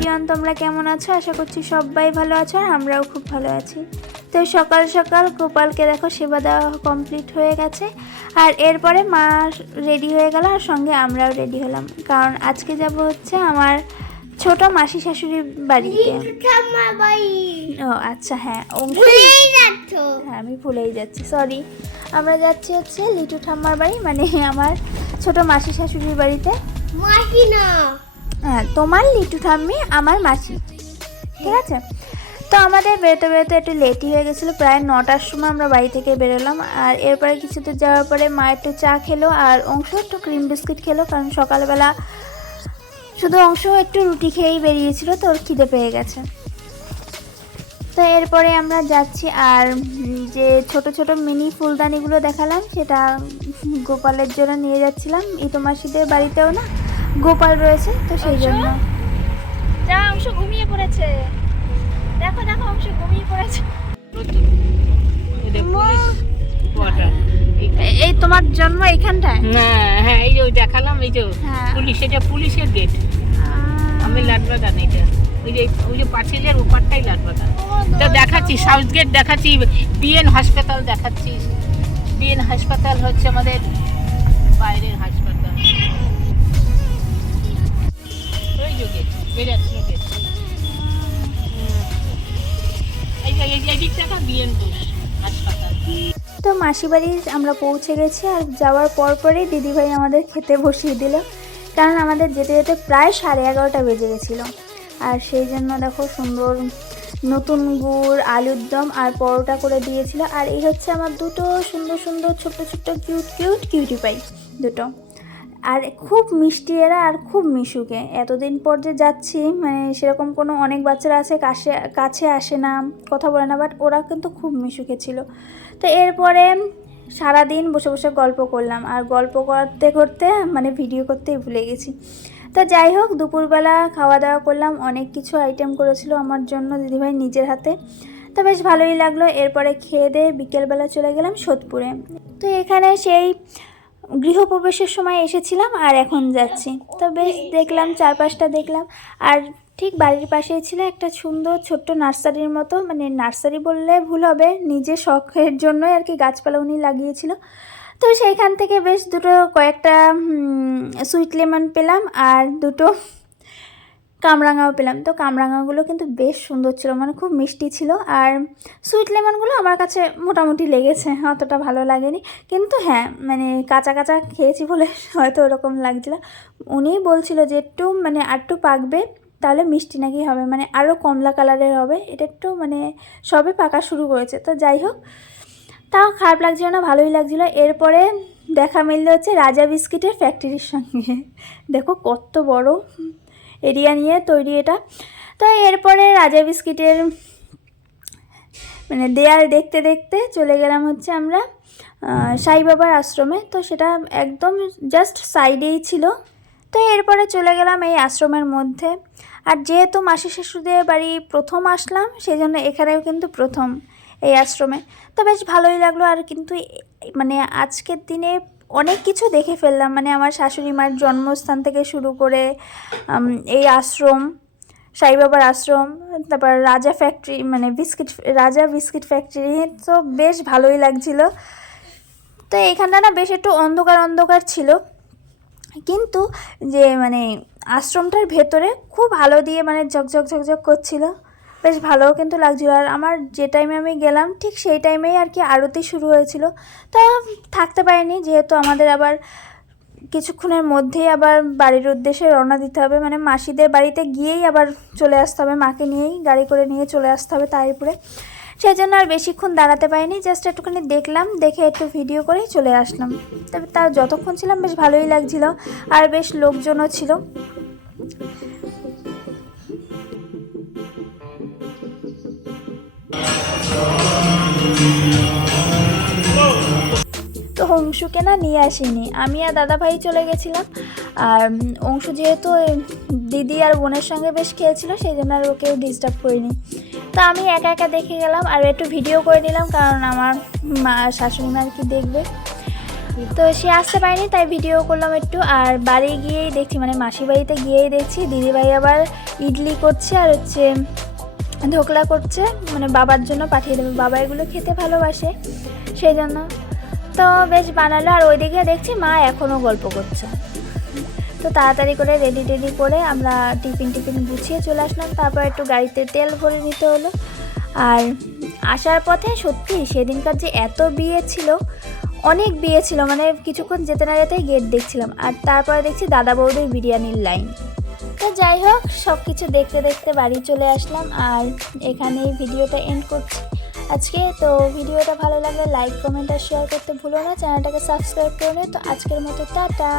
Everyone, তোমরা কেমন আছো? আশা করছি সবাই ভালো আছো আর আমরাও খুব ভালো আছি। তো সকাল সকাল গোপালকে দেখো সেবা দেওয়া কমপ্লিট হয়ে গেছে, আর এরপরে মা রেডি হয়ে গেল আর সঙ্গে আমরাও রেডি হলাম, কারণ আজকে যাব হচ্ছে আমার ছোট মাসি শাশুড়ির বাড়িতে। ও আচ্ছা, হ্যাঁ হ্যাঁ আমি ভুলেই যাচ্ছি, সরি। আমরা যাচ্ছি হচ্ছে লিটু ঠাম্মার বাড়ি, মানে আমার ছোট মাসি শাশুড়ির বাড়িতে। মাসি না, হ্যাঁ তোমার লিটু ঠাম্মি আমার মাসি, ঠিক আছে। তো আমাদের বেরোতে বেরোতে একটু লেটই হয়ে গেছিলো, প্রায় 9টার সময় আমরা বাড়ি থেকে বেরোলাম। আর এরপরে কিছু দূর যাওয়ার পরে মা একটু চা খেলো আর অংশ একটু ক্রিম বিস্কিট খেলো, কারণ সকালবেলা শুধু অংশ একটু রুটি খেয়েই বেরিয়েছিল, তো ওর খিদে পেয়ে গেছে। তো এরপরে আমরা যাচ্ছি, আর যে ছোট ছোট মিনি ফুলদানিগুলো দেখালাম সেটা গোপালের জন্য নিয়ে যাচ্ছিলাম। ইতো মাসিদের বাড়িতেও না গোপাল রয়েছে, তো সেই জন্য। যা অংশ ঘুমিয়ে পড়েছে, দেখো দেখো অংশ ঘুমিয়ে পড়েছে। এই তোমার জন্ম এইখানটায়? না, হ্যাঁ এই যে ওই দেখালাম, এই যে পুলিশ, এটা পুলিশের গেট। আমি লাটবাগান, এটা ওই যে পাঁচিলের ওপারটাই লাটবাগান। তো দেখাচ্ছি সাউথ গেট, দেখাচ্ছি বিএন হাসপাতাল, দেখাচ্ছি বিএন হাসপাতাল হচ্ছে আমাদের বাইরের হাসপাতাল। ওই যে গেট, বেরাচ্ছিল গেট, এই দিক থেকে বিএন হাসপাতাল। তো মাসি বাড়ি আমরা পৌঁছে গেছি, আর যাওয়ার পরপরই দিদিভাই আমাদের খেতে বসিয়ে দিল, কারণ আমাদের যেতে যেতে প্রায় 11:30 বেজে গেছিলো। আর সেই জন্য দেখো সুন্দর নতুন গুড়, আলুর দম আর পরোটা করে দিয়েছিল। আর এই হচ্ছে আমার দুটো সুন্দর সুন্দর ছোট্ট ছোট্ট কিউটি পাই দুটো, আর খুব মিষ্টি এরা আর খুব মিশুকে। এতদিন পর যে যাচ্ছি, মানে সেরকম কোনো অনেক বাচ্চারা আছে কাছে আসে না, কথা বলে না, বাট ওরা কিন্তু খুব মিশুকে ছিল। তো এরপরে সারাদিন বসে বসে গল্প করলাম, আর গল্প করতে করতে মানে ভিডিও করতেই ভুলে গেছি। তো যাই হোক, দুপুরবেলা খাওয়া দাওয়া করলাম, অনেক কিছু আইটেম করেছিল আমার জন্য দিদিভাই নিজের হাতে, তো বেশ ভালোই লাগলো। এরপরে খেয়ে দিয়ে বিকেলবেলা চলে গেলাম সোদপুরে। তো এখানে সেই গৃহপ্রবেশের সময় এসেছিলাম আর এখন যাচ্ছি, তো বেশ দেখলাম, চারপাশটা দেখলাম। আর ঠিক বাড়ির পাশেই ছিল একটা সুন্দর ছোট্ট নার্সারির মতো, মানে নার্সারি বললে ভুল হবে, নিজের শখের জন্যই আর কি গাছপালা উনি লাগিয়েছিল। তো সেইখান থেকে বেশ কয়েকটা সুইট লেমন পেলাম আর দুটো কামরাঙাও পেলাম। তো কামরাঙাগুলো কিন্তু বেশ সুন্দর ছিল, মানে খুব মিষ্টি ছিল। আর সুইট লেমনগুলো আমার কাছে মোটামুটি লেগেছে, অতটা ভালো লাগেনি, কিন্তু হ্যাঁ মানে কাঁচা কাঁচা খেয়েছি বলে হয়তো ওরকম লাগছিল। উনিই বলছিল যে একটু মানে আরটু পাকবে তাহলে মিষ্টি নাকি হবে, মানে আরও কমলা কালারের হবে, এটা একটু মানে সবে পাকা শুরু করেছে। তো যাই হোক, তাও খারাপ লাগছিল না, ভালোই লাগছিলো। এরপরে দেখা মিলল হচ্ছে রাজা বিস্কিটের ফ্যাক্টরির সঙ্গে। দেখো কত বড় এরিয়া নিয়ে তৈরি এটা। তো এরপরে রাজা বিস্কিটের মানে দেয়াল দেখতে দেখতে চলে গেলাম হচ্ছে আমরা সাই বাবার আশ্রমে। তো সেটা একদম জাস্ট সাইডেই ছিল। তো এরপরে চলে গেলাম এই আশ্রমের মধ্যে। আর যেহেতু মাসি শাশুড়িদের বাড়ি প্রথম আসলাম, সেই জন্য এখানেও কিন্তু প্রথম এই আশ্রমে। তো বেশ ভালোই লাগলো। আর কিন্তু মানে আজকের দিনে অনেক কিছু দেখে ফেললাম, মানে আমার শাশুড়ি মার জন্মস্থান থেকে শুরু করে এই আশ্রম, সাই বাবার আশ্রম, তারপর রাজা ফ্যাক্টরি, মানে রাজা বিস্কিট ফ্যাক্টরি, তো বেশ ভালোই লাগছিল। তো এইখানটা না বেশ একটু অন্ধকার অন্ধকার ছিল, কিন্তু যে মানে আশ্রমটার ভেতরে খুব আলো দিয়ে মানে ঝকঝক ঝকঝক করছিল, বেশ ভালোও কিন্তু লাগছিলো। আর আমার যে টাইমে আমি গেলাম ঠিক সেই টাইমেই আর কি আরতি শুরু হয়েছিল, তো থাকতে পারিনি, যেহেতু আমাদের আবার কিছুক্ষণের মধ্যেই আবার বাড়ির উদ্দেশ্যে রওনা দিতে হবে, মানে মাসিদের বাড়িতে গিয়েই আবার চলে আসতে হবে, মাকে নিয়েই গাড়ি করে নিয়ে চলে আসতে হবে তারপরে। সেই জন্য আর বেশিক্ষণ দাঁড়াতে পারিনি, জাস্ট একটুখানি দেখলাম, দেখে একটু ভিডিও করেই চলে আসলাম। তবে তাও যতক্ষণ ছিলাম বেশ ভালোই লাগছিল, আর বেশ লোকজনও ছিল। তো অংশুকে না নিয়ে আসিনি, আমি আর দাদাভাই চলে গেছিলাম। আর অংশু যেহেতু দিদি আর বোনের সঙ্গে বেশ খেয়েছিল, সেই জন্য আর ওকেও ডিস্টার্ব করিনি। তো আমি একা একা দেখে গেলাম আর একটু ভিডিও করে নিলাম, কারণ আমার শাশুড়ি মা আর কি দেখবে। তো সে আসতে পারেনি, তাই ভিডিও করলাম একটু। আর বাড়ি গিয়েই দেখছি, মানে মাসি বাড়িতে গিয়েই দেখছি দিদিভাই আবার ইডলি করছে আর হচ্ছে ধোকলা করছে, মানে বাবার জন্য পাঠিয়ে দেবে, বাবা এগুলো খেতে ভালোবাসে সেই জন্য। তো বেশ বানালো। আর ওইদিকে দেখছি মা এখনও গল্প করছে। তো তাড়াতাড়ি করে রেডি টেডি করে আমরা টিফিন গুছিয়ে চলে আসলাম। তারপর একটু গাড়িতে তেল ভরে নিতে হলো। আর আসার পথে সত্যি সেদিনকার যে এত বিয়ে ছিল, অনেক বিয়ে ছিল, মানে কিছুক্ষণ যেতে না যেতেই গেট দেখছিলাম। আর তারপরে দেখছি দাদা বৌদির বিরিয়ানির লাইন। তো যাই হোক, সব কিছু দেখতে দেখতে বাড়ি চলে আসলাম। আর এখানেই ভিডিওটা এন্ড করছি আজকে। তো ভিডিওটা ভালো লাগলে লাইক, কমেন্ট আর শেয়ার করতে ভুলো না, চ্যানেলটাকে সাবস্ক্রাইব করে নিও। তো আজকের মতো টাটা।